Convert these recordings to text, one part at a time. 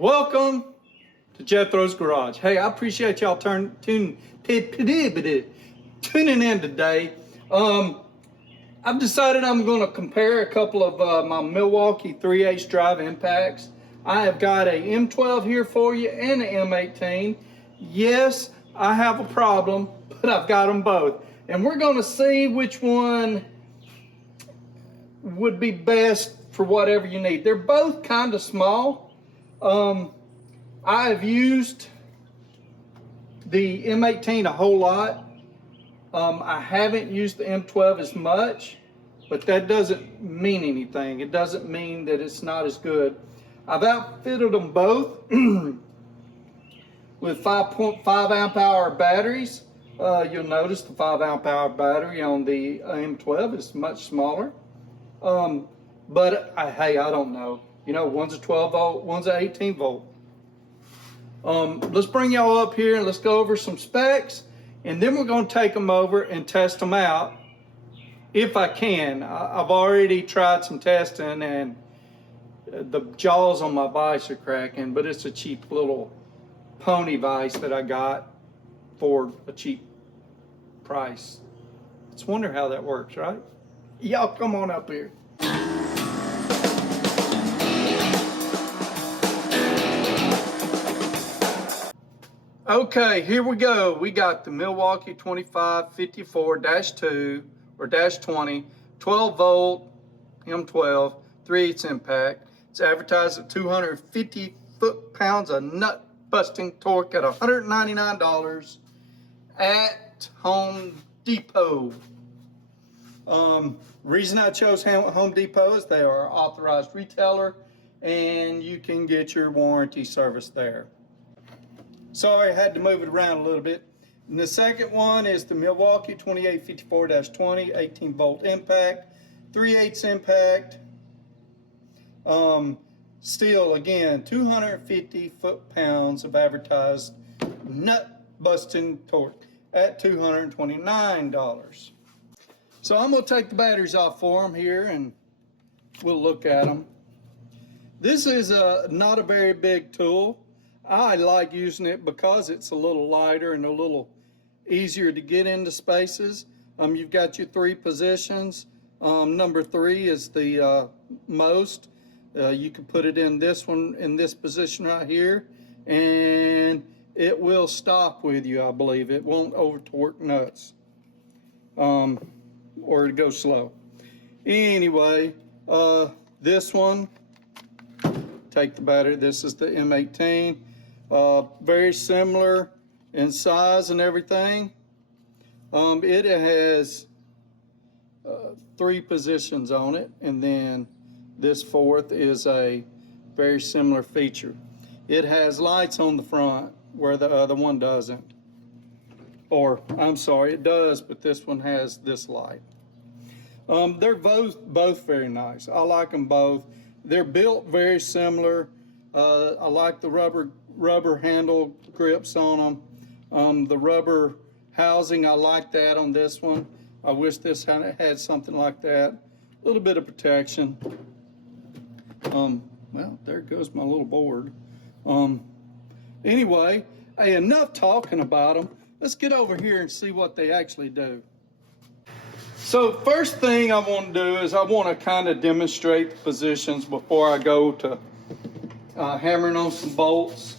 Welcome to Jethro's Garage. Hey, I appreciate y'all tuning in today. I've decided I'm going to compare a couple of my Milwaukee 3/8 drive impacts. I have got a M12 here for you and an M18. Yes, I have a problem, but I've got them both. And we're going to see which one would be best for whatever you need. They're both kind of small. I have used the M18 a whole lot. I haven't used the M12 as much, but that doesn't mean anything. It doesn't mean that it's not as good. I've outfitted them both with 5.5 amp hour batteries. You'll notice the 5 amp hour battery on the M12 is much smaller. But hey, I don't know. You know, one's a 12 volt, one's an 18 volt. Let's bring y'all up here and let's go over some specs, and then we're going to take them over and test them out if I can. I've already tried some testing and the jaws on my vise are cracking, but it's a cheap little pony vise that I got for a cheap price. Let's wonder how that works, right? Y'all come on up here. Okay, here we go. We got the Milwaukee 2554-2 or -20, 12 volt M12, 3/8 impact. It's advertised at 250 foot-pounds of nut busting torque at $199 at Home Depot. Reason I chose Home Depot is they are an authorized retailer and you can get your warranty service there. Sorry, I had to move it around a little bit. And the second one is the Milwaukee 2854-20, 18 volt impact, 3/8 impact. Still, again, 250 foot-pounds of advertised nut busting torque at $229. So I'm going to take the batteries off for them here and we'll look at them. This is not a very big tool. I like using it because it's a little lighter and a little easier to get into spaces. You've got your 3 positions. Number 3 is the most. You can put it in this one, in this position right here, and it will stop with you, I believe. It won't over torque nuts or it goes slow. Anyway, this one, take the battery. This is the M18. Very similar in size and everything. It has 3 positions on it, and then this 4th is a very similar feature. It has lights on the front where the other one doesn't. Or, I'm sorry, it does, but this one has this light. They're both very nice. I like them both. They're built very similar. I like the rubber handle grips on them. The rubber housing, I like that on this one. I wish this had something like that. A little bit of protection. Well, there goes my little board. Anyway, hey, enough talking about them. Let's get over here and see what they actually do. So first thing I want to do is I want to kind of demonstrate the positions before I go to hammering on some bolts.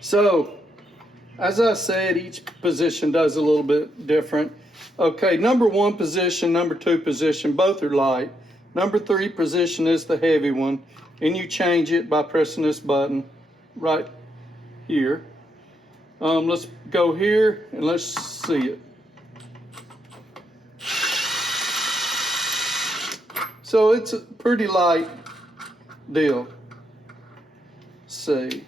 So, as I said, each position does a little bit different. Okay, number 1 position, number 2 position, both are light. Number 3 position is the heavy one, and you change it by pressing this button right here. Let's go here and let's see it. So it's a pretty light deal. Let's see.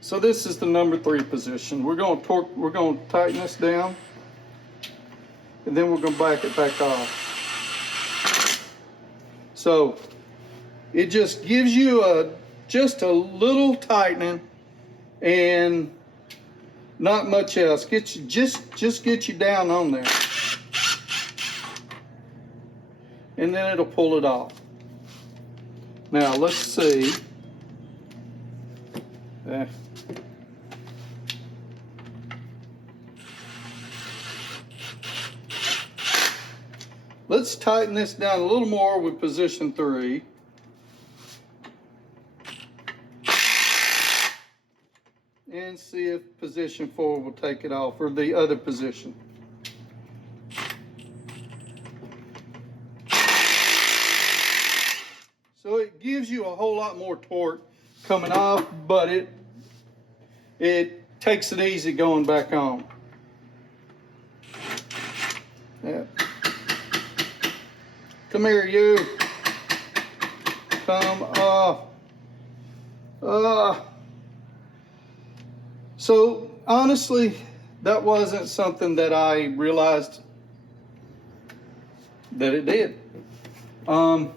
So this is the number 3 position. We're going to tighten this down, and then we're going to back it back off. So it just gives you just a little tightening and not much else. Just get you down on there, and then it'll pull it off. Now let's see. Let's tighten this down a little more with position 3. And see if position 4 will take it off, or the other position. So it gives you a whole lot more torque coming off, but it takes it easy going back on. Yeah. Come here, you. Come off. So honestly, that wasn't something that I realized that it did. I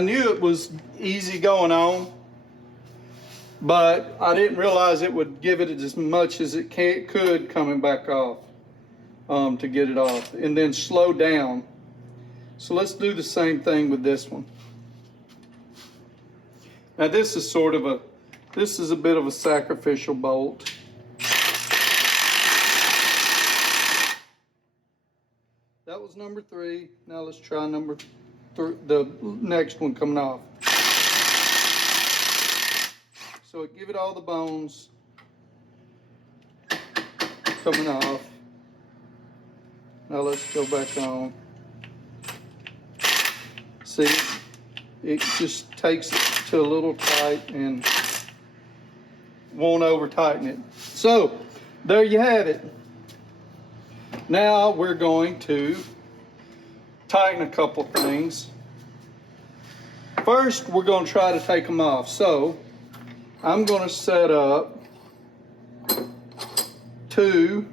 knew it was easy going on, but I didn't realize it would give it as much as it could coming back off, to get it off, and then slow down. So let's do the same thing with this one. Now this is a bit of a sacrificial bolt. That was number 3. Now let's try number 3, the next one coming off. So give it all the bones coming off. Now let's go back on. See, it just takes it to a little tight and won't over tighten it. So there you have it. Now we're going to tighten a couple things. First, we're going to try to take them off. So I'm going to set up 2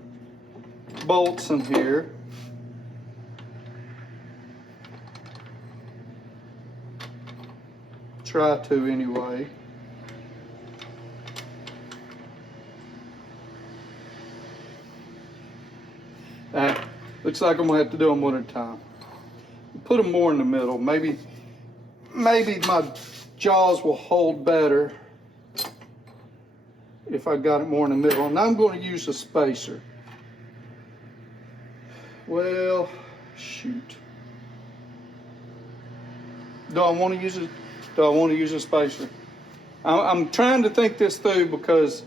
bolts in here. Try to anyway. Looks like I'm gonna have to do them one at a time. Put them more in the middle. Maybe my jaws will hold better if I got it more in the middle. And I'm going to use a spacer. Well, shoot. Do I want to use a spacer? I'm trying to think this through because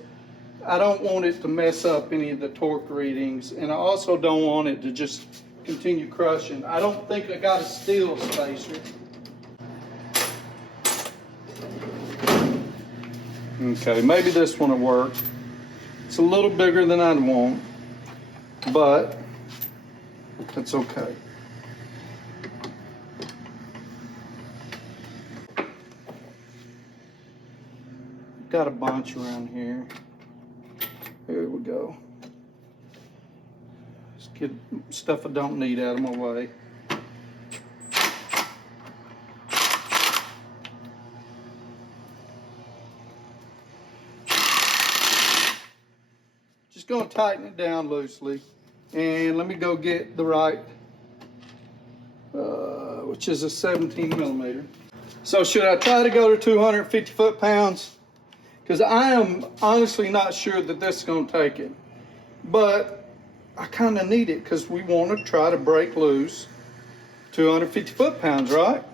I don't want it to mess up any of the torque readings, and I also don't want it to just continue crushing. I don't think I got a steel spacer. Okay, maybe this one will work. It's a little bigger than I'd want, but it's okay. Got a bunch around here. Here go. Let's get stuff I don't need out of my way. Just going to tighten it down loosely. And let me go get the right, which is a 17 millimeter. So should I try to go to 250 foot-pounds? Because I am honestly not sure that this is going to take it. But I kind of need it because we want to try to break loose 250 foot-pounds, right?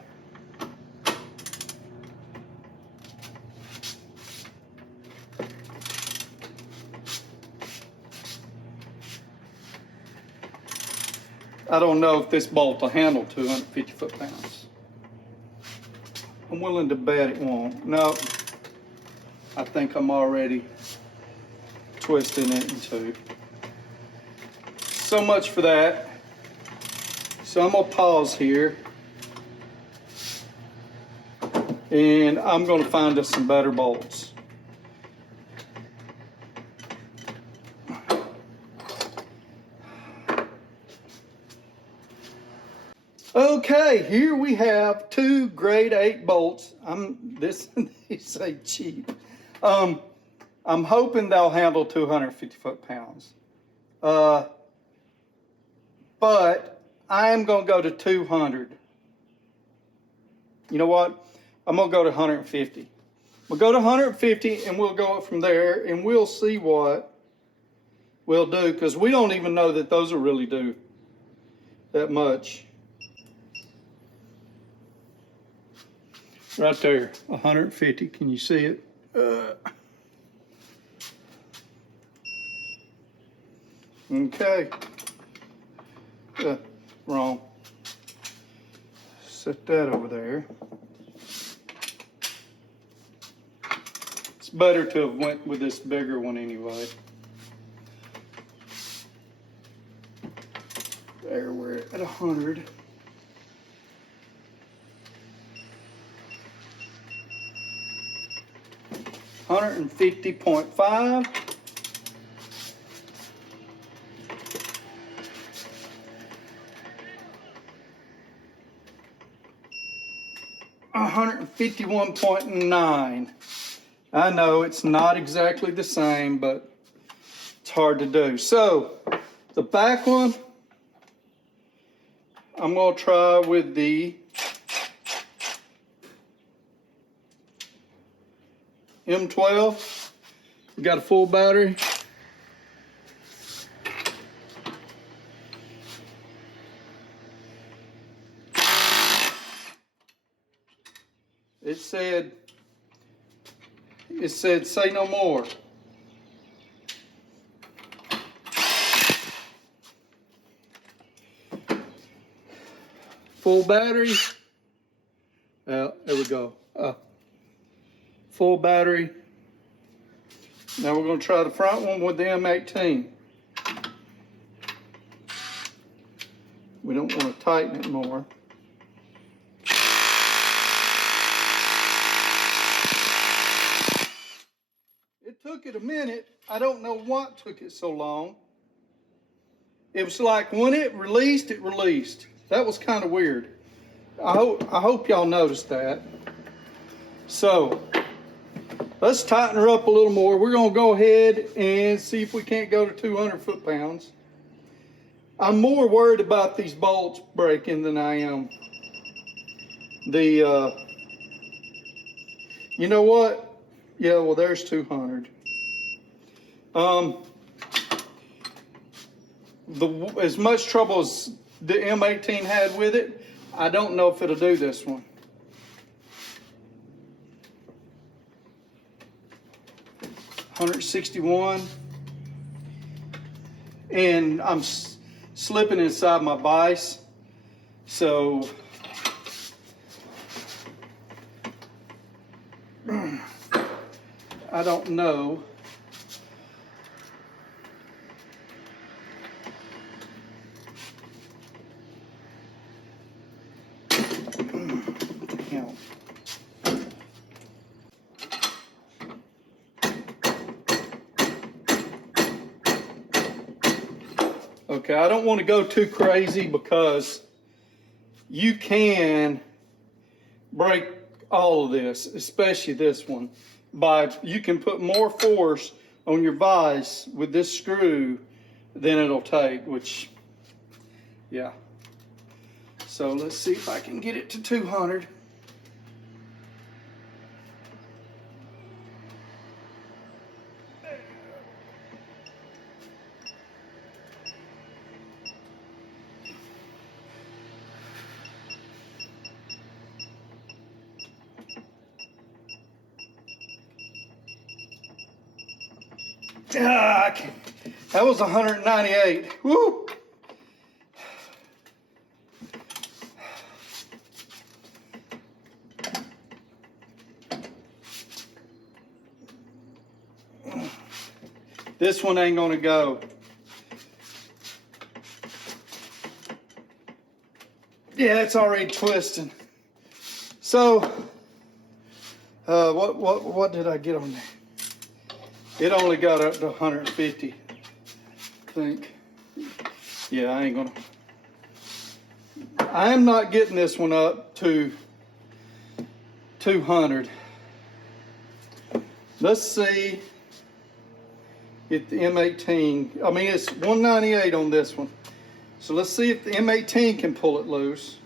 I don't know if this bolt will handle 250 foot-pounds. I'm willing to bet it won't. No, I think I'm already twisting it in two. So much for that. So I'm gonna pause here. And I'm gonna find us some better bolts. Okay, here we have two grade 8 bolts. They say cheap. I'm hoping they'll handle 250 foot-pounds. But I am gonna go to 200. You know what? I'm gonna go to 150. We'll go to 150 and we'll go up from there and we'll see what we'll do, because we don't even know that those will really do that much. Right there, 150. Can you see it? Okay. Wrong. Set that over there. It's better to have went with this bigger one anyway. There, we're at 100. $150.5. $151.9. I know it's not exactly the same, but it's hard to do. So the back one, I'm going to try with the M12. We got a full battery. It said say no more. Full battery. There we go. Full battery. Now we're going to try the front one with the M18. We don't want to tighten it more. It took it a minute. I don't know what took it so long. It was like when it released, it released. That was kind of weird. I hope y'all noticed that. So let's tighten her up a little more. We're going to go ahead and see if we can't go to 200 foot-pounds. I'm more worried about these bolts breaking than I am the, you know what? Yeah, well, there's 200. As much trouble as the M18 had with it, I don't know if it'll do this one. $161, and I'm slipping inside my vise, so I don't know. Okay, I don't want to go too crazy because you can break all of this, especially this one. You can put more force on your vise with this screw than it'll take, which, yeah. So let's see if I can get it to 200. That was 198. Woo! This one ain't gonna go. Yeah, it's already twisting. So, what did I get on there? It only got up to 150, I think. Yeah, I am not getting this one up to 200. Let's see if the M18, I mean, it's 198 on this one. So let's see if the M18 can pull it loose.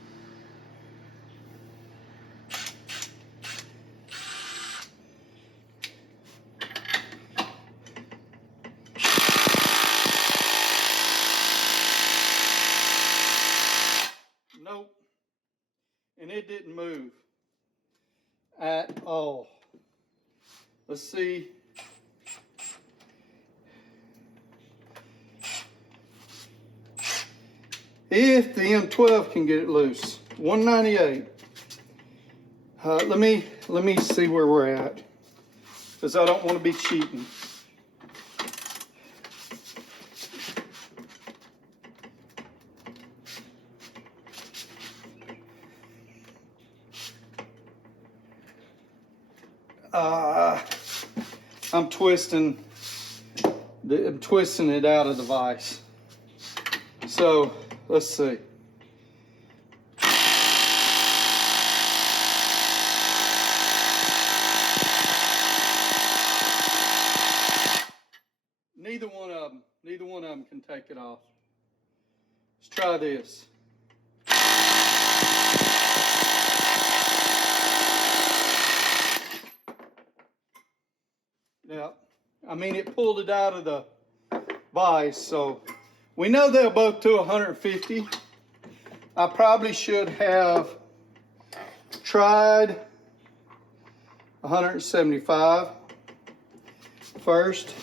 Nope. And it didn't move at all. Let's see. If the M12 can get it loose. 198. Let me see where we're at, because I don't want to be cheating. I'm twisting it out of the vise. So let's see. Neither one of them can take it off. Let's try this. Yeah, I mean, it pulled it out of the vise, so we know they'll both do 150. I probably should have tried 175 first,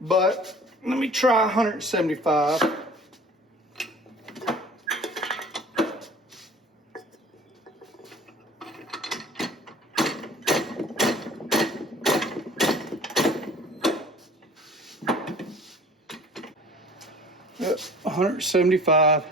but let me try 175. Yep, 175.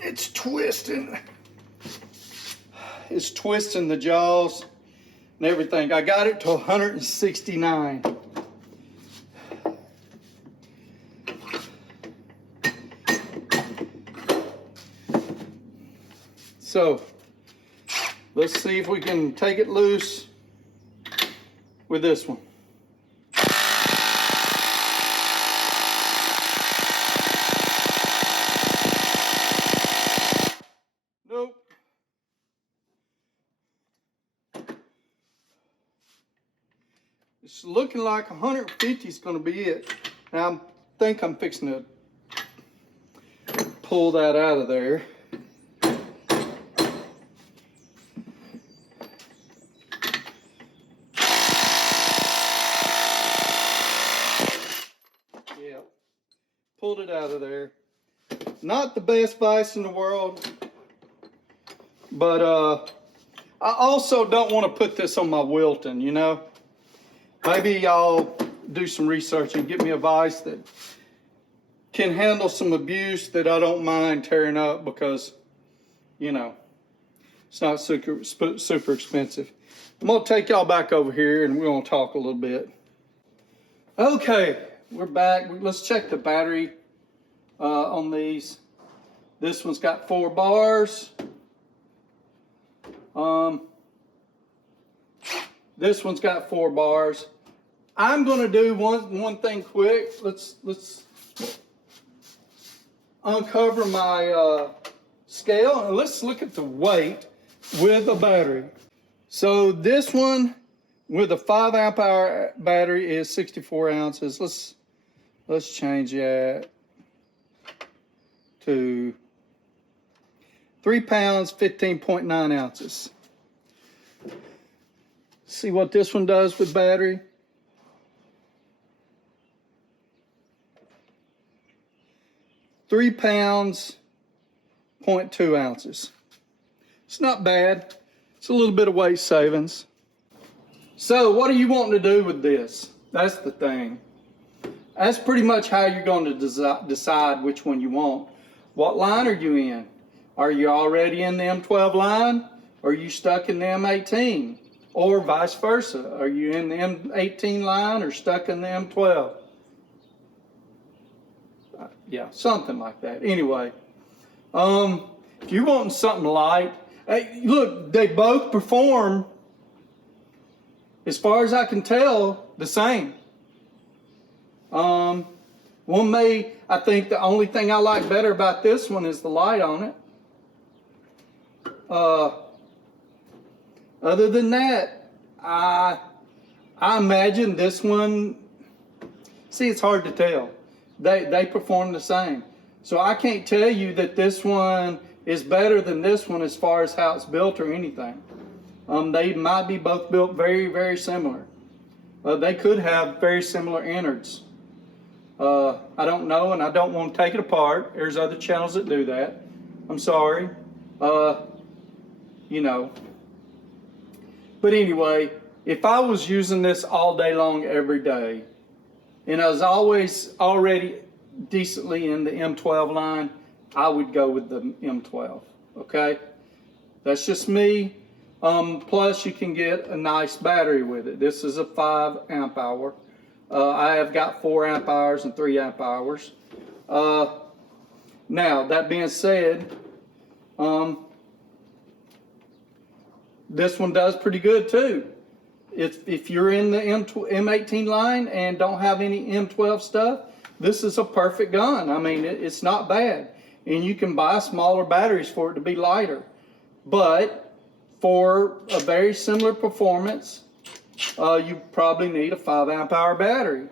It's twisting. It's twisting the jaws and everything. I got it to 169. So let's see if we can take it loose with this one. Nope. It's looking like 150 is going to be it. Now I think I'm fixing to pull that out of there. Yeah, pulled it out of there. Not the best vise in the world, but I also don't want to put this on my Wilton, you know. Maybe I'll do some research and get me a vise that can handle some abuse that I don't mind tearing up, because, you know, it's not super expensive. I'm gonna take y'all back over here and we're gonna talk a little bit. Okay, we're back. Let's check the battery on these. This one's got 4 bars. This one's got 4 bars. I'm gonna do one thing quick. Let's uncover my scale and let's look at the weight with a battery. So this one with a 5 amp hour battery is 64 ounces. Let's change that to 3 pounds, 15.9 ounces. See what this one does with battery. 3 pounds, 0.2 ounces. It's not bad. It's a little bit of weight savings. So what are you wanting to do with this? That's the thing. That's pretty much how you're going to decide which one you want. What line are you in? Are you already in the M12 line? Or are you stuck in the M18? Or vice versa. Are you in the M18 line or stuck in the M12? Yeah, something like that. Anyway, if you're wanting something light, hey, look, they both perform, as far as I can tell, the same. One may, I think the only thing I like better about this one is the light on it. Other than that, I imagine this one, see, it's hard to tell. They perform the same. So I can't tell you that this one is better than this one as far as how it's built or anything. They might be both built very, very similar. They could have very similar innards. I don't know, and I don't want to take it apart. There's other channels that do that. I'm sorry. You know. But anyway, if I was using this all day long every day, and I was already decently in the M12 line, I would go with the M12, okay? That's just me. Plus you can get a nice battery with it. This is a 5 amp hour. I have got 4 amp hours and 3 amp hours. Now, that being said, this one does pretty good too. If you're in the M18 line and don't have any M12 stuff, this is a perfect gun. I mean, it's not bad. And you can buy smaller batteries for it to be lighter. But for a very similar performance, you probably need a 5 amp hour battery.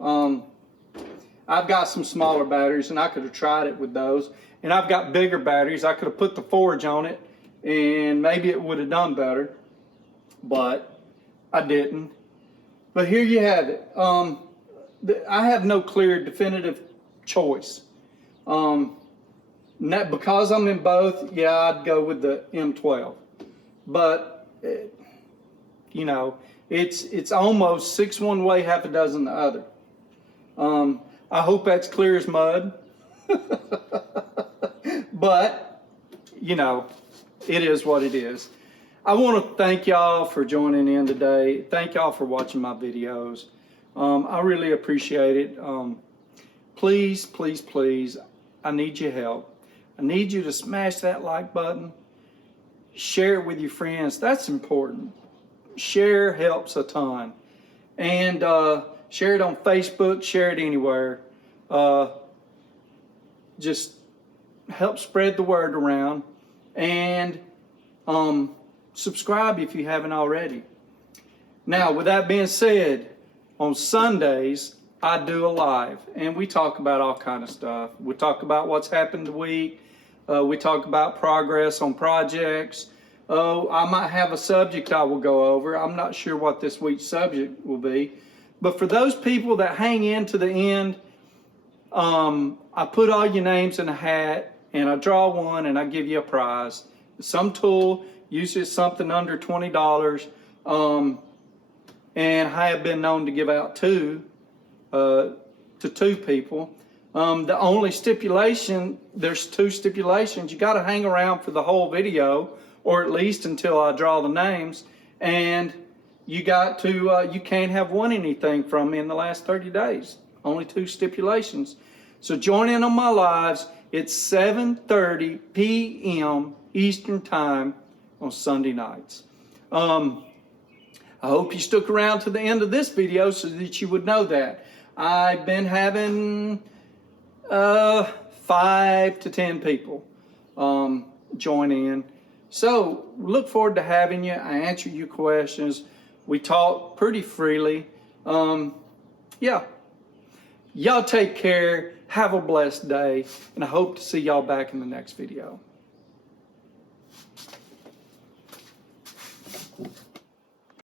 I've got some smaller batteries and I could have tried it with those. And I've got bigger batteries. I could have put the forge on it and maybe it would have done better. But I didn't. But here you have it. I have no clear definitive choice. Because I'm in both, yeah, I'd go with the M12. But, you know, it's almost 6 one way, half a dozen the other. I hope that's clear as mud. But, you know, it is what it is. I want to thank y'all for joining in today. Thank y'all for watching my videos. I really appreciate it. Please, please, please, I need your help. I need you to smash that like button. Share it with your friends. That's important. Share helps a ton. And share it on Facebook. Share it anywhere. Just help spread the word around. And subscribe if you haven't already. Now, with that being said, on Sundays, I do a live, and we talk about all kind of stuff. We talk about what's happened the week. We talk about progress on projects. I might have a subject I will go over. I'm not sure what this week's subject will be. But for those people that hang in to the end, I put all your names in a hat, and I draw one, and I give you a prize. Some tool, usually it's something under $20. and I have been known to give out two to two people. The only stipulation, there's two stipulations. You got to hang around for the whole video, or at least until I draw the names, and you got to, you can't have won anything from me in the last 30 days. Only two stipulations. So join in on my lives. It's 7:30 p.m. Eastern Time on Sunday nights. I hope you stuck around to the end of this video so that you would know that. I've been having 5 to 10 people join in. So look forward to having you. I answer your questions. We talk pretty freely. Yeah. Y'all take care. Have a blessed day. And I hope to see y'all back in the next video.